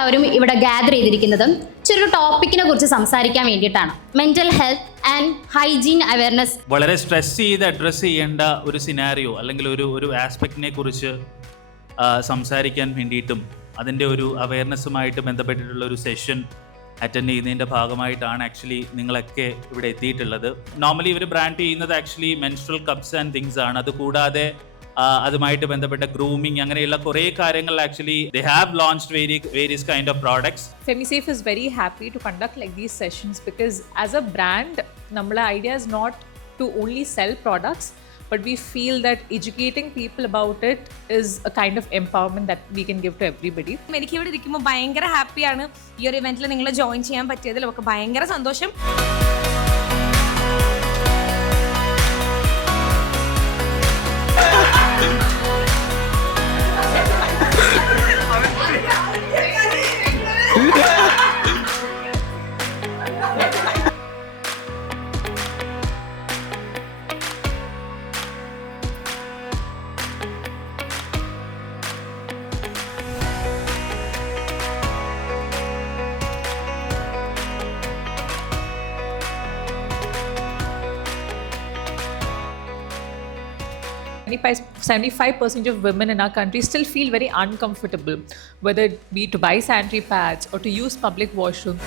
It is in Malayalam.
നമ്മളെല്ലാവരും ഇവിടെ ഗ്യാദർ ചെയ്തിരിക്കുന്നത് ചെറിയൊരു ടോപ്പിക്കിനെ കുറിച്ച് സംസാരിക്കാൻ വേണ്ടിയിട്ടാണ്. Mental health and hygiene awareness. വളരെ സ്ട്രെസ് ചെയ്ത് അഡ്രസ്സ് ചെയ്യേണ്ട ഒരു സിനാരിയോ അല്ലെങ്കിൽ ഒരു ആസ്പെക്റ്റിനെ കുറിച്ച് സംസാരിക്കാൻ വേണ്ടിയിട്ടും അതിൻ്റെ ഒരു അവയർനെസ്സുമായിട്ട് ബന്ധപ്പെട്ടിട്ടുള്ള ഒരു സെഷൻ അറ്റൻഡ് ചെയ്യുന്നതിൻ്റെ ഭാഗമായിട്ടാണ് ആക്ച്വലി നിങ്ങളൊക്കെ ഇവിടെ എത്തിയിട്ടുള്ളത്. നോർമലി ഇവർ ബ്രാൻഡ് ചെയ്യുന്നത് actually menstrual cups and things ആണ്. അതുകൂടാതെ അതുമായിട്ട് ബന്ധപ്പെട്ട ഗ്രൂമിങ് അങ്ങനെയുള്ള കുറേ കാര്യങ്ങൾ actually they have launched various kind of products. FemiSafe is very happy to conduct like these sessions because as a brand, our idea is not to only sell products, but we feel that educating people about it is a kind of empowerment that we can give to everybody. എനിക്ക് ഇവിടെ ഇരിക്കുമ്പോൾ ഭയങ്കര ഹാപ്പിയാണ്. ഈ ഒരു ഇവന്റിൽ നിങ്ങൾ ജോയിൻ ചെയ്യാൻ പറ്റിയതിൽ ഒക്കെ ഭയങ്കര സന്തോഷം. Like 75% of women in our country still feel very uncomfortable, whether it be to buy sanitary pads or to use public washroom.